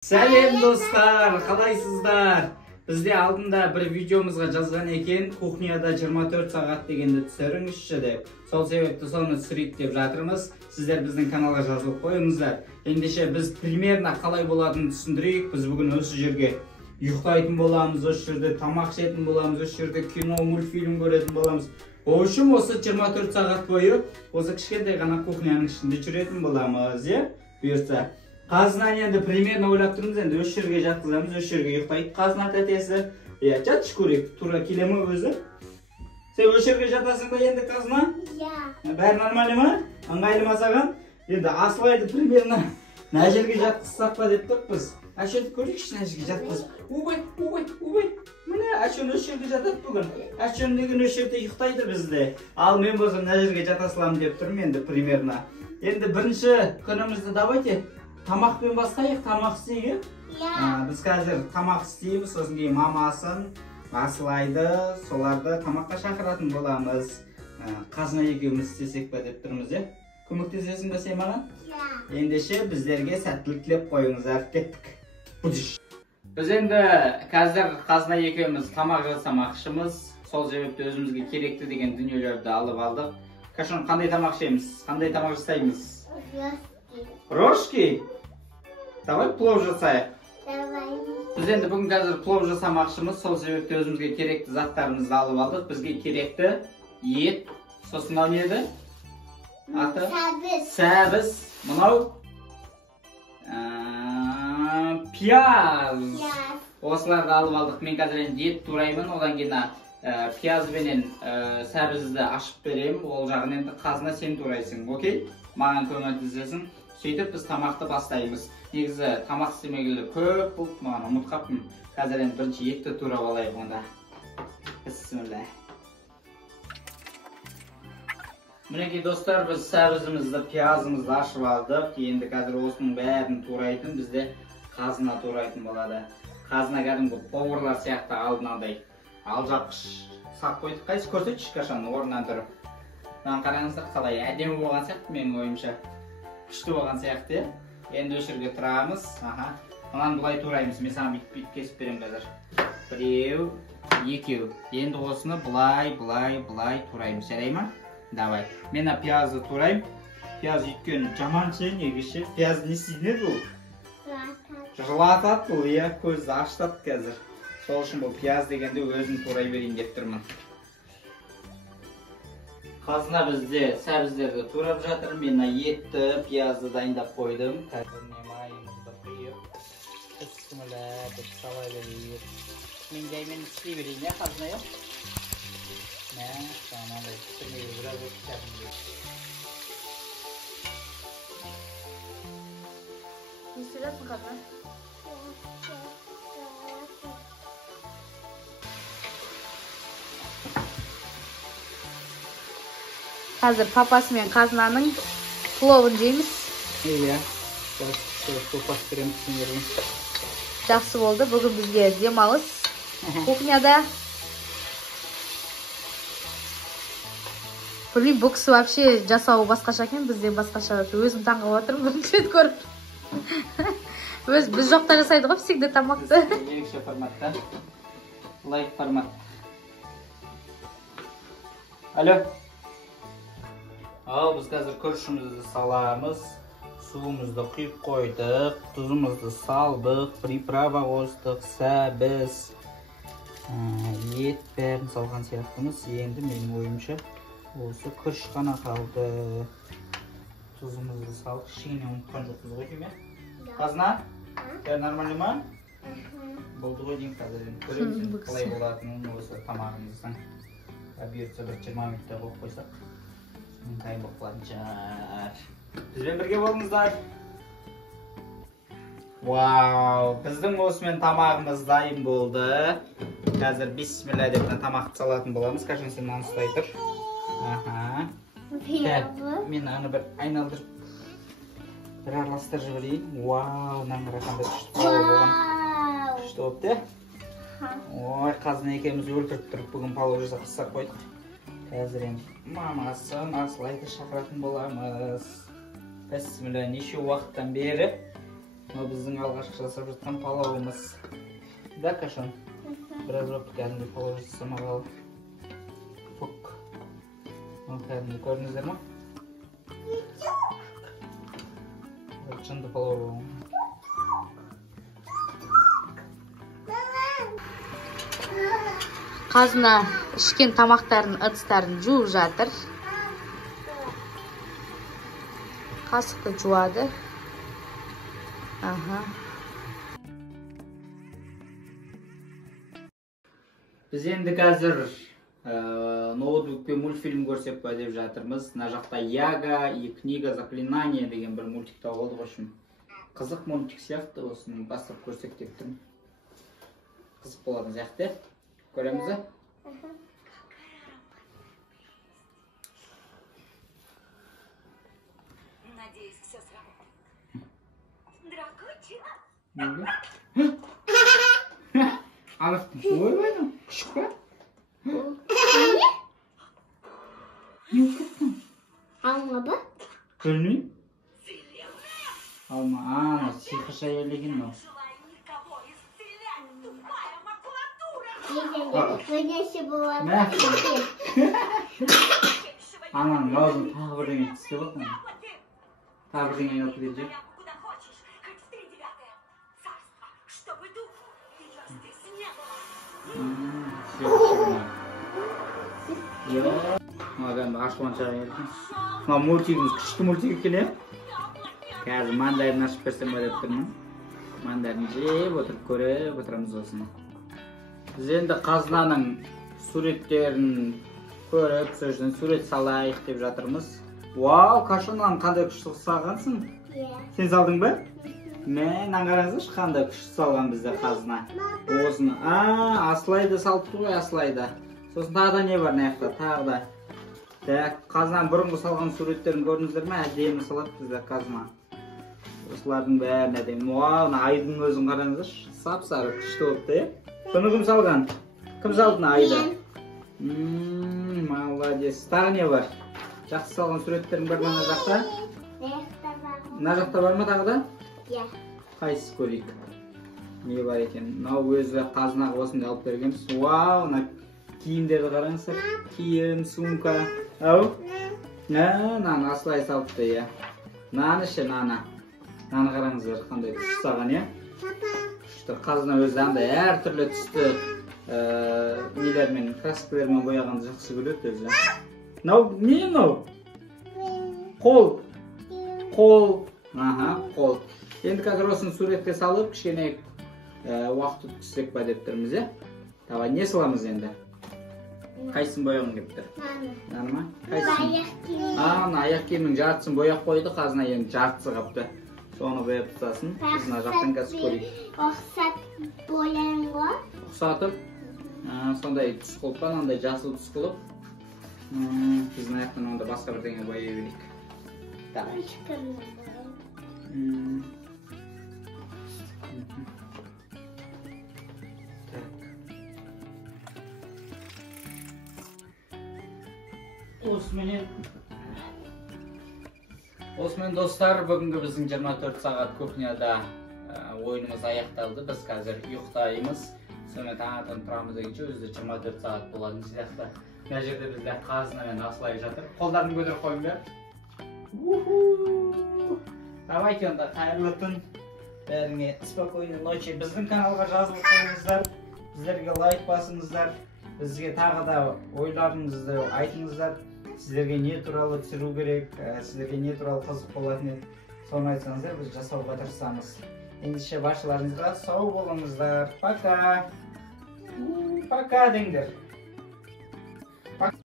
Сәлем достар, қалайсыздар? Бізде алдында бір видеомызға жазған екен, кухняда 24 сағат дегенді түсіріңізші деп. Сол себепті соны түсірейік деп жатырмыз. Сіздер біздің каналға жазылып қойыңыздар. Ендеше біз примерно қалай болатынын түсіндірейік. Біз бүгін осы жерге ұйықтайтын боламыз, осы жерде тамақ ішетін боламыз, осы жерде кино, мультфильм көретін боламыз. Ол үшін осы 24 сағат бойы осы кішкентай ғана кухняның ішінде жүретін боламыз, бұйырса. Қазына енді примерно ойлап тұрмыз, енді өш жерге жатқызамыз, өш жерге ұйықтайды қазына тәтесі. Жатшы көрейік, тура келе ме өзі? Сен өш жерге жатасың ба енді қазына? Бәрі нормально ма? Ыңғайлы ма саған? Енді Асылайды примерно мына жерге жатқызсақ па деп тұрмыз. Әшөді көрейікші мына жерге жатқызып. Убай. Міне Әшөн өш жерге жатады бүгін. Әшөн деген өш жерде ұйықтайды бізде. Ал мен болсам мына жерге жата саламын деп тұрмын енді примерно. Енді бірінші күнімізді давайте тамақпен бастайық, тамақ істейік. Біз қазір тамақ істейміз, сосын кейін мамасын, Асылайды, соларды тамаққа шақыратын боламыз. Қазына екеуміз істесек па деп тұрмыз, көмектесесің бе сен маған? Ендеше біздерге сәттілік тілеп қойыңыздар, кеттік. Біз енді қазір қазына екеуміз тамақ жасамақшымыз. Сол себепті өзімізге керекті деген дүниелерді алып алдық. Кашон, қандай тамақ ішеміз? Қандай тамақ жасаймыз? Рожки? Давай плов жасайық. Біз енді бүгін қазір плов жасамақшымыз. Сол себепті өзімізге керекті заттарымызды алып алдық. Бізге керекті ет. Сосын мынау не еді? Аты? Сәбіз. Мынау? Пияз. Осыларды алып алдық. Мен қазір енді ет тураймын. Одан кейін пияз бенен сәбізді ашып беремін. Ол жағын енді қазына сен турайсың. Окей? Маған көмектесесің. Сөйтіп біз тамақты бастаймыз. Негізі тамақ істемегелі көп болып, маған ұмыт қаппын. Қазір енді бірінші етті турап алайық онда. Бісміллә. Мінекей достар, біз сәбізімізді, пиязымызды ашып алдық. Енді қазір осының бәрін турайтын, бізде қазына турайтын болады. Қазына кәдімгі поварлар сияқты алдынандай алжапқыш сақ қойдық. Қайсы көрсетші қашан орнынан тұрып. Маған қараңыздар қалай әдемі болған сияқты менің ойымша. Күшті болған сияқты, енді өшірге тұрамыз. Мұнан бұлай тураймыз. Мен саған бүйтіп кесіп берем қазір. Біреу, екеу. Енді осыны бұлай тураймыз. Жарай ма? Давай. Мен пиязды турайым. Пияз үйткені жаманшы негізші. Пияз не істейді бұл? Жылатады бұл, көзді аштады қазір. Сол үшін бұл пияз дегенде өзін турай берейін деп тұрмын. Қазына бізде сәбіздерді турап жатыр. Мен етті, пиязды дайындап қойдым. Қазір майымызды құйып, бісміллә деп сала берейік. Мен жаймен істей берейін, қазына Мынандай түсірмеге біраз өткіземін. Не істейсің қазына? Қазір папасы мен қазынаның пловын жейміз. Жақсы болды. Бүгін бізге демалыс кухняда. Білмеймін, бұл кісі вообще жасауы басқаша екен, бізден басқаша. Өзім таңғалып отырмын, бірінші рет көріп. Біз жоқта жасайды ғой, всегда тамақты. Ерекше форматта. Лайк формат. Алло. Ал, біз қазір күрішімізді саламыз, суымызды құйып қойдық, тұзымызды салдық, приправа қостық, сәбіз, ет бәрін салған сияқтымыз. Енді менің ойымша осы күріш қана қалды. Тұзымызды салдық, кішкене ұмытқан жоқпыз ғой дейм, Қазына? Бәрі нормально ма? Болды ғой дейм қазір. Көреміз қалай болатынын осы тамағымыздың. Бұйыртса бір 20 минутта қойып қойсақ. Дайын болып қалатын шығар. Бізбен бірге болыңыздар. Вау, біздің осымен тамағымыз дайын болды. Қазір бисмилля деп тамақты салатын боламыз. Қашан сен нан ұстай тұр. Мен аны бір айналдырып бір араластырып жіберейін. Вау, нан қарақанда күшті болған. Күшті болыпты. Ой, қазына екеуміз өлтіріп тұрып бүгін палау жасап қойдық. Қазір енді мамасын Асылайды шақыратын боламыз. Бісміллә, неше уақыттан бері Біздің алғашқы жасап жатқан палауымыз. Да, Кашан? Біраз уақыт кәдімгі палау жасамағалы. Фук. Кәдімгі көрдіңіздер ма? Шынды палау. Қазына ішкен тамақтарын, ыдыстарын жуып жатыр. Қасықты жуады. Біз енді қазір ноутбукпен мультфильм көрсек па деп жатырмыз. Мына жақта Яга и книга заклинания деген бір мультик тауып алдық. Қызық мультик сияқты, осыны бастап көрсек деп тұрмын. Қызық болатын сияқты. Көреміз бе? Надеюсь, все сработает. Дракочина. Анық, ой байды, күшік па? Не күшіктің? Алма ба? Көрмейм? Алма, сиқыршы әйелеген ма? Өйнесі болады. Ананың аузын тағы бірдеңе тіске бақын. Тағы бірдеңе айналып кетеді. Ашуанша еркен. Мультигіміз күшті мультик екен, е? Қазір мандарын ашып берсем ба деп тұрмын. Мандарын жеп отырып көріп отырамыз осыны. Біз енді қазынаның суреттерін көріп, сөзден сурет салайық деп жатырмыз. Вау, Кашаннан қандай күшті салғансың? Сен салдың ба? Мен аңғарыңызшы қандай күшті салған бізде қазына. Осыны. Асылайды салыпты ғой, асылайды. Сосын тағы да не бар наяқта? Тағы да. Қазынан бұрынғы салған суреттерін көрдіңіздер ме? Әдемі салады бізде қазына. Осылардың бәрін әдемі. Вау, айдың өзін қараңызшы. Сап-сары күшті болыпты, е? Бұны кім салған? Кім салдың айды? Молодец. Тағы не бар? Жақсы салған суреттерің бар ма мына жақта? Мына жақта бар ма тағы да? Иә. Қайсысы көрейік? Не бар екен? Мынау өзі қазынаға осындай алып бергенбіз. Вау, мына киімдерді қараңыздар. Киім, сумка. Ау? Наны асылай салыпты, иә. Наны ше, наны. Наны қараңыздар, қандай күшті салған, иә? Қазына өзі андай әртүрлі түсті нелермен, краскілермен бояғанды жақсы көреді өзі. Мынау не мынау? Қол. Қол. Қол. Енді қазір осыны суретке салып, кішкене уақыт өткізсек па деп тұрмыз, е? Давай, не саламыз енді? Қайсысын бояғың келіп тұр? Наны ма? Қайсысын? Аяқ киімнің жартысын бояқ қойды, қазына енді жартысы қапты. Соны бояп тұтасын. Біз мына жақтан қазір көрейік. Ұқсат боян ғой. Ұқсатып, сондай түс қылып, андай жасыл түс қылып. Біз мына жақтан онда басқа бірдеңе бояй берейік. Давай. Осымен достар, бүгінгі біздің 24 сағат кухняда ойынымыз аяқталды. Біз қазір ұйықтаймыз. Сонымен таңертең тұрамыз дегенше өзі 24 сағат болатын сияқты. Мына жерде бізде қазынамен асылай жатыр. Қолдарын көтеріп қойыңдар. Давайте онда қайырлы түн. Бәріңе спокойной ночи. Біздің каналға жазылып қойыңыздар. Сіздерге лайк басыңыздар. Бізге тағы да ойларыңызды айтыңыздар. Сіздерге не туралы түсіру керек, сіздерге не туралы қызық болатын еді, соны айтсаңыздар, біз жасауға тырысамыз. Ендеше баршаларыңызға сау болыңыздар. Пока. Пока деңдер.